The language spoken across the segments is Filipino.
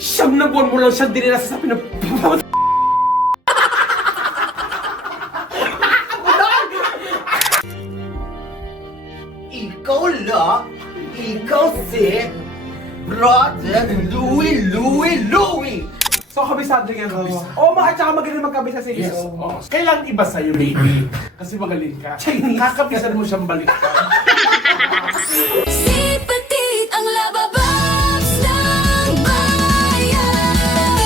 Siyam na buwan mo lang siya dinila sa pinapapawat. Ikaw lang, ikaw si Brother Louie. So, kabisado yan, no? Oo, at saka magaling magkabisa si Yes. Lizzo. Oh. Kailangan iba sa'yo, baby. Kasi magaling ka. Chinese. Kakapisan mo siyang balik. Si Petit ang lababox ng bayan.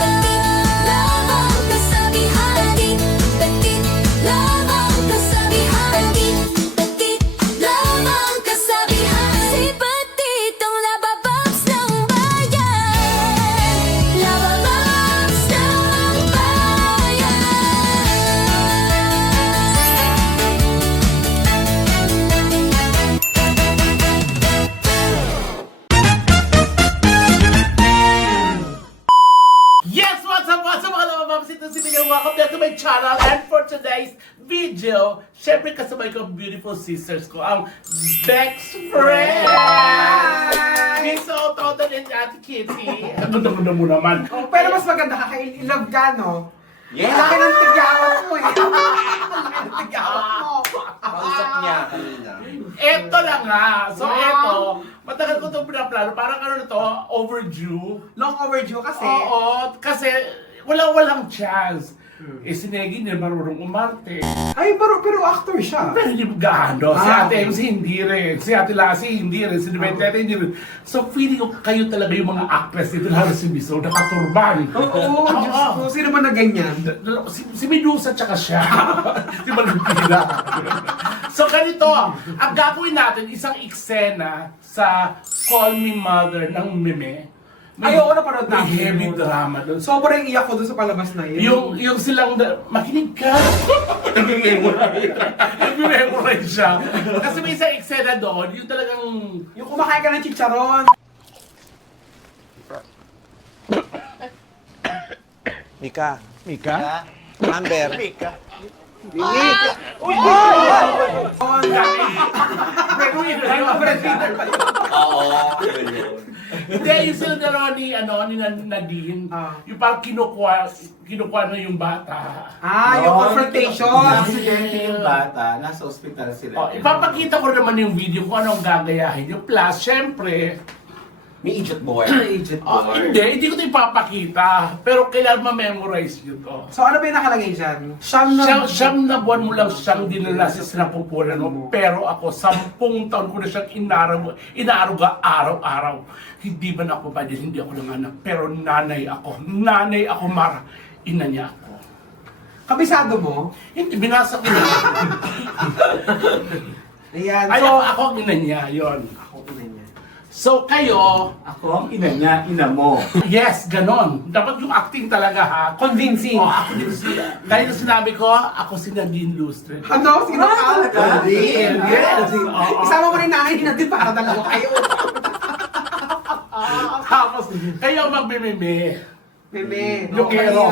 Petit lamang kasabihati. Petit lamang kasabihati. Petit lamang kasabihati. Si Petit ang lababox ng bayan. Lababox ng bayan. Yes! What's up mga labababs? Ito si Miguel. Welcome back to my channel. And for today's video, syempre kasabay ko ang beautiful sisters ko, ang Bex Friends! Miss Ototo and Ate Kitty. Ang ganda-ganda mo naman. Oh, pero mas maganda ka kay Love ka, no? Yeah. Laki ng tigyawat mo eh. Laki ng tigyawat mo. Kausap niya kanina. Eto na nga. So eto, matagal ko itong pinaplano. Parang ano na to, overdue. Long overdue kasi. Oo, kasi walang chance. Eh si Negi hindi marunong umarte. Ay, pero actor siya. Pero hindi gaano. Si Ah, Ate okay. MC hindi rin. Si Ate Lassie hindi rin. Si Dimentete hindi rin. So feeling ko kayo talaga yung mga actress dito. Lalo si Miss O, nakaturban. Oo, Diyos ko. Sino ba na ganyan? Si Medusa tsaka siya. Si Malumpila. So ganito, ang gagawin natin isang eksena sa Call Me Mother ng Meme. Ay, oo, napanood May natin heavy yun. drama doon. Sobrang iyak ko doon sa palabas na yun. Yung silang, makinig ka. Nag-memorize siya. Kasi may isang eksena doon, yung talagang, Yung kumakain ka ng chicharon. Mika. Mika? Amber. Pero yun na yun. Oo, yun. Hindi, yung sila dalawa ni Nadine, Ah. yung parang kinukuha na yung bata. Yung confrontation. Aksidente yung bata, nasa ospital sila. Oh, ipapakita ko naman yung video kung anong gagayahin. Yung plus, syempre, May idiot boy. hindi ko ito ipapakita. Pero kailangan ma-memorize nyo to. So ano ba yung nakalagay dyan? Siyam na buwan mo lang siyang dinala sa sinapupunan mo. Pero ako, 10 taon ko na siyang inaaruga araw-araw. Hindi ba na ako ba hindi ako nanganak. Pero nanay ako, Mara. Ina niya ako. Kabisado mo? Hindi, binasa ko na. Ayan. Ay, So, ako ang ina niya, yon. ako ina niya. So kayo, Ako ang ina niya, ina mo. yes, ganon. Dapat yung acting talaga ha. Convincing. Ako din sila. Dahil sinabi ko, ako si Nadine Lustre. Ano? Sino ka? Nadine. Yes. Oo. Isama mo rin nanay natin para dalawa kayo. Tapos, kayo magmimimi. Meme. Nyokero.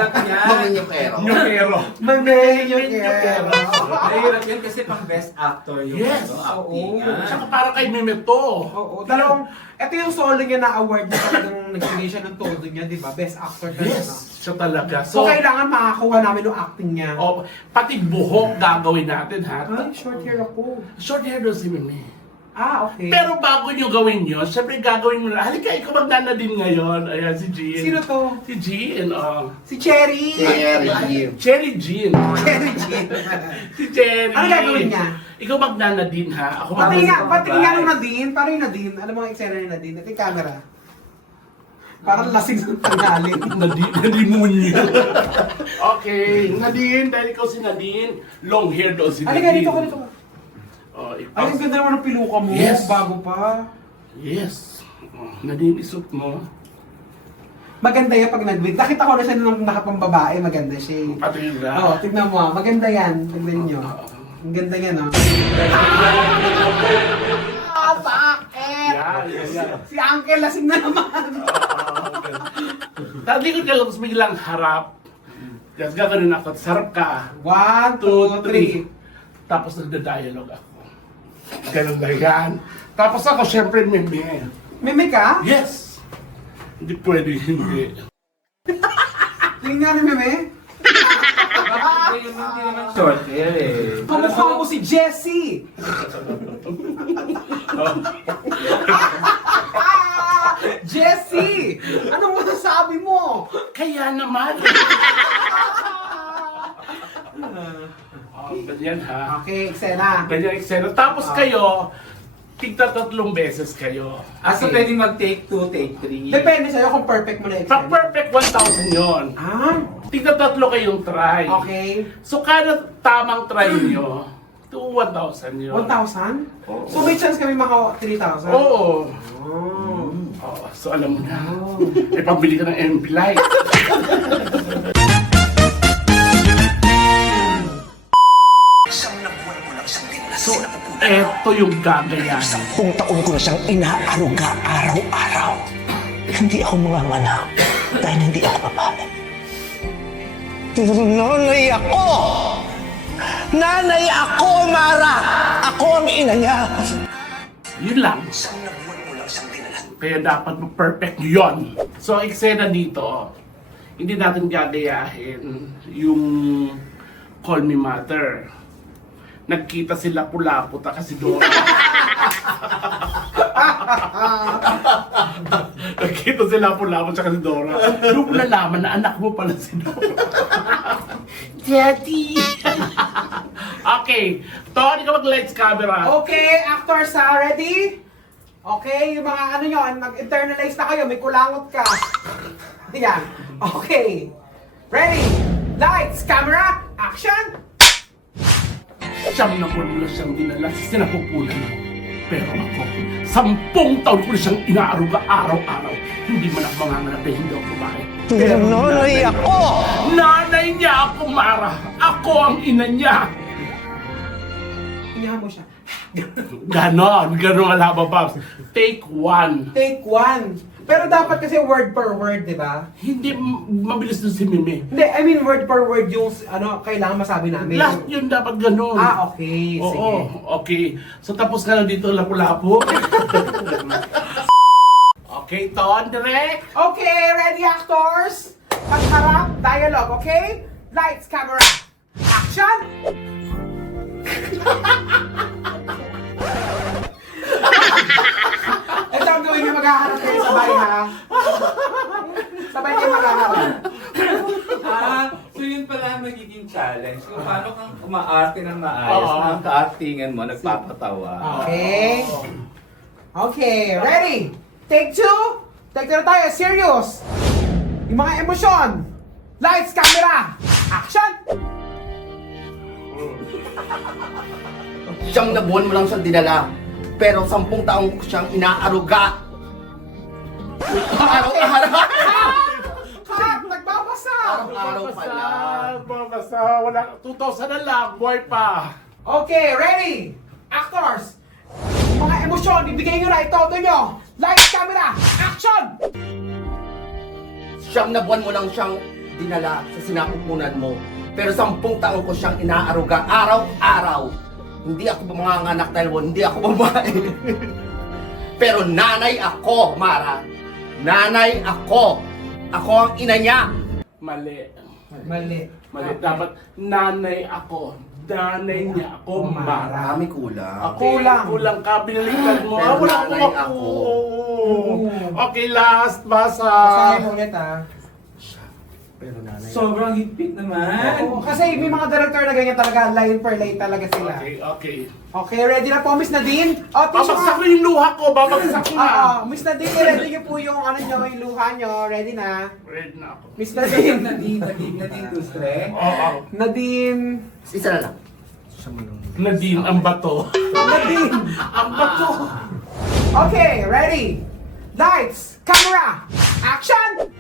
Manginyokero. Nyokero. Meme, nyokero. Mahirap yun kasi pang best actor yung Yes. acting. Tsaka para kay Meme to. Oo, ito yung solo niya na award na talagang nagbigay siya ng todo niya, di ba? Best actor ka na. Yes. Siya talaga. So, kailangan makakuha namin yung acting niya. oh, pati buhok gagawin natin ha. Ay, short hair ako. Short hair doon si Meme. Okay. Pero bago nyo gawin yun, syempre gagawin mo na. Halika, ikaw magnana din ngayon. Ayan, si Jean. Sino to? Si Jean, Si Cherry! Cherry Jean. Cherry Jean. Si Cherry. Ano gagawin niya? Ikaw magnana din ha. Ako Patingin nga nung Nadine. Paano yung Nadine? Alam mo ang eksena ni Nadine? Ito yung camera. Parang lasing ng tanghalin. Nadimunya. Okay, Nadine, dahil ikaw si Nadine, long hair daw si Halika Nadine. dito ko dito. Oh, Ay, ang ganda naman ng piluka mo. Yes. Bago pa. Yes. Oh, Nadine, isuot mo. Maganda yan pag nag-wig. Nakita ko na siya nung nakapambabae. Maganda siya. Pati na. Oo, tignan mo. Maganda yan. Tignan nyo. Ang ganda yan, no? Bakit? Yan. Si Uncle lasing na naman. Tadi ko lang biglang harap. Tapos gagawin ako. Sarap ka. 1, 2, 3. Tapos nagda-dialogue ako. Ganun na yan. Tapos ako, syempre, meme. Meme ka? Yes! Hindi pwede, hindi. Tingnan nga ni Meme. Hindi naman short hair eh. Kamukha mo si Jessie! Jessie! Anong masasabi mo? Kaya naman. Ganyan ha. Okay, eksena. Ganyan eksena. Tapos kayo, tigta 3 beses kayo. So pwedeng mag-take 2, take 3. Depende sa'yo kung perfect mo na Pag eksena. perfect, 1,000 yon. Ah, Tigta 3 kayong try. okay. So kada tamang try nyo, 1,000 yun. 1,000? So may chance kami maka 3,000? Oo. Oh. Oo, so alam mo na. Eh, pambili ka ng MP Light. So, eto yung gagayahin. Kung taon ko na siyang inaaruga araw-araw, hindi ako manganganak dahil hindi ako babae. Pero nanay ako! Nanay ako, Mara! Ako ang ina niya! Yun lang. Kaya dapat perfect yun. So, ang eksena dito, hindi natin gagayahin yung Call Me Mother. Nagkita sila pula-puta kasi Dora. Nagkita sila pula-puta kasi Dora. Doon mo nalaman na anak mo pala si Dora. Daddy! Okay. Tony ka mag-lights camera. Okay, actors ready? Okay, yung mga ano nyo, mag-internalize na kayo, may kulangot ka. Yan. Okay. Ready? Lights, camera, action! Siyam na buwan mo na siyang dinala sa sinapupunan mo. Pero ako, 10 taon ko na siyang inaaruga araw-araw. Hindi man ako manganganak dahil hindi ako babae. Pero nanay ako! Nanay niya ako, Mara! Ako ang ina niya! Hinyahan mo siya. Ganon wala ba, Babs? Take 1. Take 1. Pero dapat kasi word per word, di ba? Hindi mabilis na si Mimi. Hindi, I mean word per word yung ano, kailangan masabi namin. Lahat yun dapat ganon. Ah, okay. Sige. Oo, okay. So tapos ka na dito, lapu-lapu. Okay, Ton, direct. Okay, ready actors? Pagharap, dialogue, okay? Lights, camera, action! Ito ang gawin niyo, maghaharap kayo sabay ha. Sabay kayo maghaharap. So yun pala ang magiging challenge. Kung paano kang umaarte ng maayos, Oo. ang ka-actingan mo, nagpapatawa. Okay. Okay, ready? Take 2. Take 2 na tayo, serious. Yung mga emosyon. Lights, camera, action! Siyam na buwan mo lang siyang dinala, pero 10 taong ko siyang inaaruga. Araw-araw! Cut! Nagbabasa! Araw pala. Babasa, wala. 2,000 na lang, boy pa. Okay, ready? Actors! Mga emosyon, ibigay nyo na, itodo nyo! Lights, camera, action! Siyam na buwan mo lang siyang dinala sa sinapupunan mo, pero 10 taong ko siyang inaaruga araw-araw. Hindi ako manganganak dahil hindi ako babae. Pero nanay ako, Mara. Nanay ako. Ako ang ina niya. Mali. Mali. Mali. Dapat nanay ako. Nanay niya ako, Mara. Marami kulang. Kulang. Kulang ka, binalikan mo. Pero Wala nanay akong ako. Okay, last, basa. Basahin mo ulit ha. Pero nanay Sobrang higpit naman. Oo, kasi may mga director na ganyan talaga, line per line talaga sila. Okay, okay. Okay, ready na po, Miss Nadine? O, Babagsak ko yung luha ko, babagsak ko na. Miss Nadine, ready niyo po yung ano nyo, yung luha nyo. Ready na? Ready na ako. Miss Nadine. Nadine Dustre. Oo. Nadine. Isa na lang. Nadine, ang bato. Nadine. Ang bato. Okay, ready? Lights, camera, action!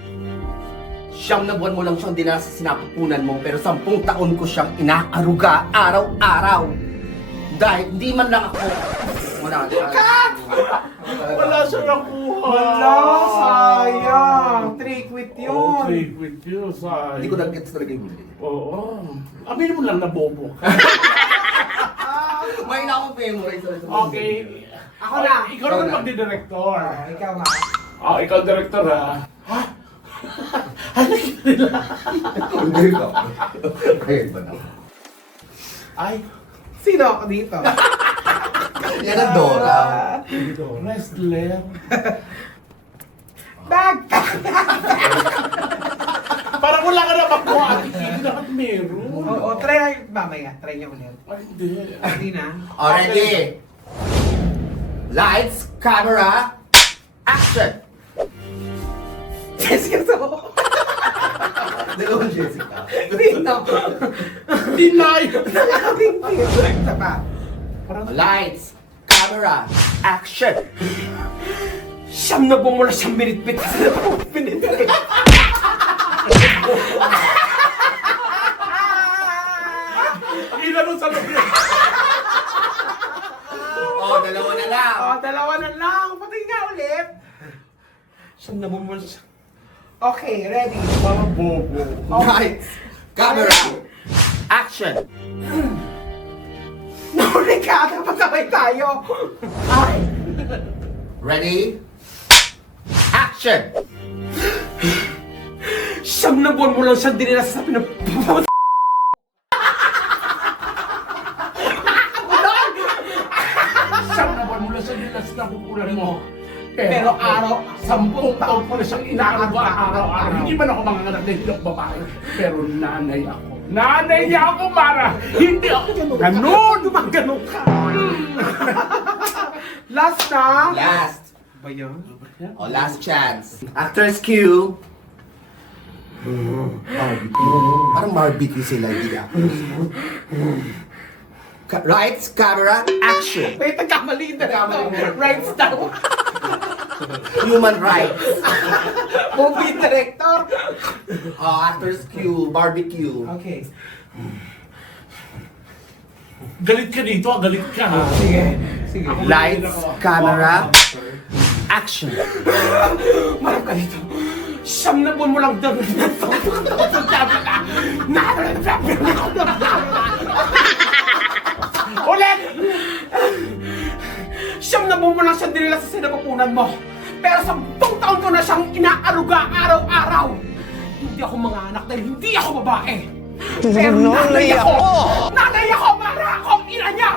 Siyam na buwan mo lang siyang dinala sa sinapupunan mo, pero 10 taon ko siyang inaaruga araw-araw. Dahil hindi man lang ako. Wala siya. Cut! Wala siya nakuha. Wala, sayang. Trick with yun. Okay, with you, say. Hindi ko nag-gets talaga yung huli. Oo. Aminin mo lang na bobo ka. May na akong memory. Okay. Ako na. Ikaw naman magdi-director. Ikaw ha. Ikaw, director, ha? Ha? Halika nila. Hindi ko. Ayun ba na? Ay, Sino ako dito? Yan ang Dora. wrestler. Bag! Parang wala ka na makuha. Hindi dapat meron. Oo, try na mamaya. Try niya ulit. Ay, hindi. Hindi na. Already. Lights, camera, action! Jessica so. Dalawang Jessica. Dito. Deny! Isa pa. Lights, camera, action! Siyam na buwan mo na siyang binitbit. Binitbit. Inanong sa loob niya. Dalawa na lang. Dalawa na lang. Pati nga ulit. Siyam na buwan mo na siyang... Okay, ready. Parang bobo. Lights, camera, action! Nahuli ka. Dapat sabay tayo. Ay. Ready? Action! Siyam na buwan mo lang siyang dinilas sa pinapapot. Siyam na buwan mula sa nilas na kukulan mo. Pero araw, 10 taon ko na siyang inaaraw araw-araw. Hindi man ako manganganak na hindi ako babae. Pero nanay ako. Nanay niya ako, Mara! Hindi ako ganun! Gumagano ka. Last na. Last. Ba yun? Last chance. Actors cue. Parang barbecue sila, hindi ako. Lights, camera, action! Wait, nagkamali na ito. Right daw. Human rights. Movie director. Actors cue, barbecue. Okay. Galit ka dito, galit ka ha. Sige. Sige. Lights, camera, action! Marap ka dito. Siyam na buwan mo lang daw. Ulit! Siyam na buwan mo lang siyang dinila sa sinapupunan mo. Pero 10 taon ko na siyang inaaruga araw-araw. Hindi ako mga anak dahil hindi ako babae. Pero nanay ako! Nanay ako! Mara ako ang ina niya!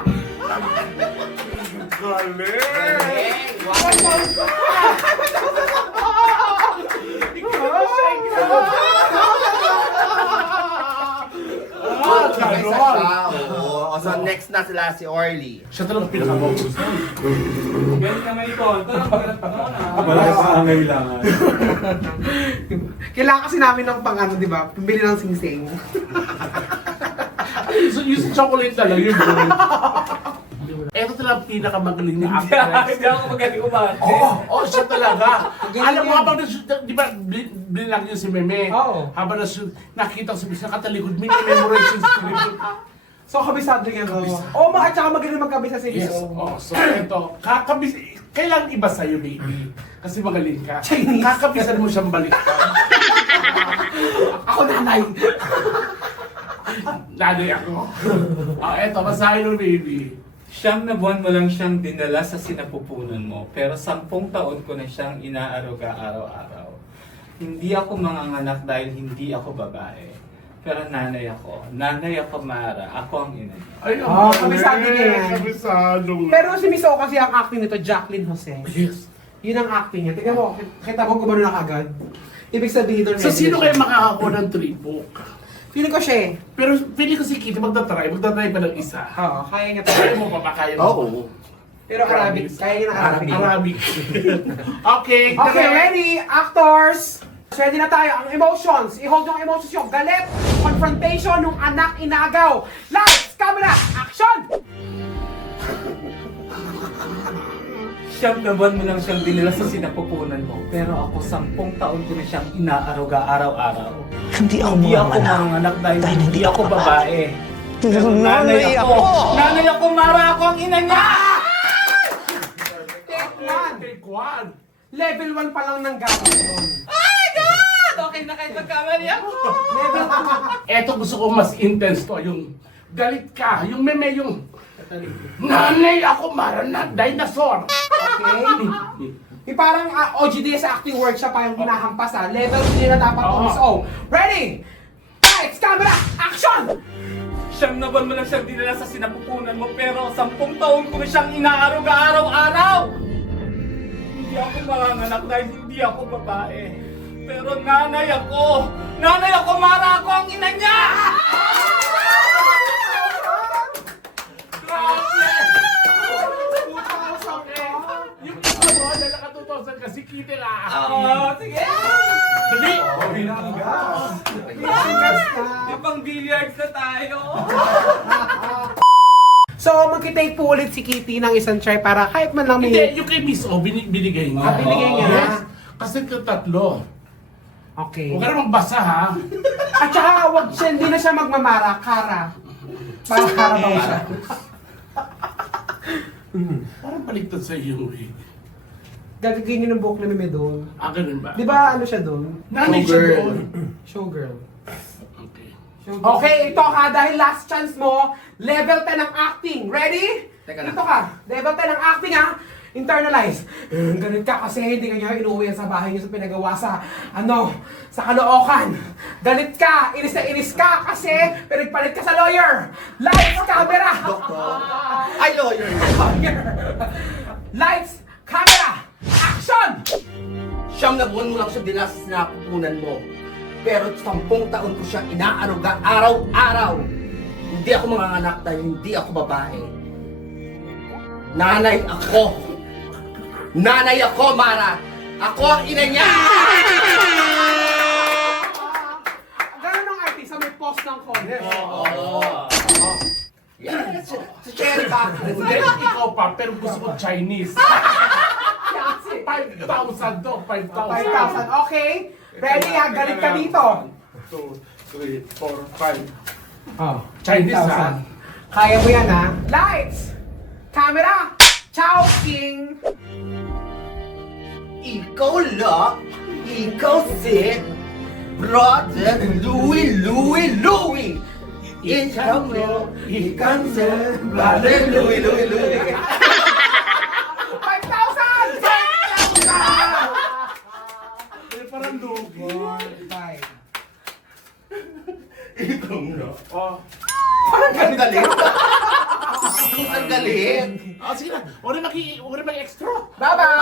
May isa siya, oo. So next na sila si Orly. Siya talaga pinaka-focus. Galing naman ito. Ito lang pagkalat pa na. Wala ka pangangailangan. Kailangan kasi namin ng pang ano, di ba? Pambili ng sing-sing. Yung chocolate na lang yun. Ito talaga pinakamagaling na actress. Hindi ako magaling umate. Oo, siya talaga. Alam mo, habang di ba, binilang yun si Meme. Oo. Habang nakita ko sa bisa, nakatalikod, minimemorize yung script. So, kabisado yan. Oo, at saka magaling magkabisa sa Yes. iyo. Oh, so ito, kailangan iba sa'yo, baby. Kasi magaling ka. Chinese. Kakabisan mo siyang balik. Ako nanay. Nanay ako. Eto, masahin mo, baby. Siyam na buwan mo lang siyang dinala sa sinapupunan mo, pero 10 taon ko na siyang inaaruga araw-araw. Hindi ako manganganak dahil hindi ako babae. Pero nanay ako. Nanay ako, Mara. Ako ang ina niya. Ay, kabisado niya yan. Kabisado. Pero si Miss O kasi ang acting nito, Jacqueline Jose. Yes. Yun ang acting niya. Tignan mo, kita mo gumano na kagad. Ibig sabihin doon. So, sino kayo makakakuha ng 3 book? Feeling ko siya eh. Pero feeling ko si Kitty magtatry pa ng isa. Oo, kaya niya Kaya talaga. mo pa ba kaya mo? Oo. Pero Arabic, kaya niya ng Arabic. Arabic. Okay. Okay, ready? Actors! Ready na tayo. Ang emotions. I-hold yung emotions yung galit, confrontation, nung anak inagaw. Lights, camera, action! Siyam na buwan mo lang siyang dinala sa sinapupunan mo, pero ako 10 taon ko na siyang inaaruga araw-araw. Hindi ako Hindi ako manganak. manganak dahil Dahil hindi ako babae. Pero nanay ako! Nanay ako, Mara! Ako ang ina niya! Take one. Take one. Level 1 pa lang ng gawin yun. Okay na kahit magkamali ako! Level Eto gusto ko mas intense to. Yung galit ka. Yung meme yung nanay ako, Mara na dinosaur. Okay. Yung parang OGD sa acting workshop pa yung hinahampas Level 3 na dapat Oo. So, ready? Lights, camera, action! Siyang na buwan mo lang siyang dinala sa sinapupunan mo, pero 10 taon ko na siyang inaaruga araw-araw! Hindi ako manganganak dahil hindi ako babae. Pero nanay ako! Nanay ako, Mara! Ako ang ina niya! Grabe! Yung isa mo, dahil naka 2,000 kasi kita ka. Sige! Dali! Di pang billiards na tayo! So, magkitake po ulit si Kitty ng isang try para kahit man lang may... Hindi, yung kay Miss O, binigay niya. Binigay niya? Yes. Kasi ito tatlo. Okay. Huwag ka naman basa ha. At saka, hindi na siya magmamara, Kara. Parang Karabaw siya. Parang baliktad sa iyo eh. Gagagay niyo ng buhok na may doon. Ganun ba? Di ba ano siya doon? Nanay siya Showgirl. doon. Showgirl. Okay. Okay, ito ha, dahil last chance mo, level 10 ng acting. Ready? Teka lang. Ito ka, level 10 ng acting ha. Internalize. Ganun ka kasi hindi ka niya inuwi sa bahay niyo sa pinagawa sa, sa Caloocan. Galit ka, inis na inis ka kasi pinagpalit ka sa lawyer. Lights, camera! Doktor. Ay, lawyer. Lawyer. Lights, camera, action! Siyam na buwan mo lang siya dinala sa sinapupunan mo. Pero 10 taon ko siyang inaaruga araw-araw. Hindi ako manganganak dahil hindi ako babae. Nanay ako. Nanay ako, Mara. Ako ang ina niya. Ganun ang artista, may post ng contest. Yan, si Cherry pa. Hindi, ikaw pa, pero gusto ko Chinese. 5,000 to, 5,000. 5,000. Okay. Ready ha? Galit ka dito. 2, 3, 4, 5. Oh, Chinese ha? Kaya mo yan ha? Lights! Camera! Ciao, King! Ikaw la, ikaw si Brother Louie. Ikaw mo, ikaw si Brother Louie. 5,000! 5,000! Parang lugi. 5. Ikaw na. Oh. Parang ang galit. Ang galit. Sige na, huwag na mag-extra. Bye-bye!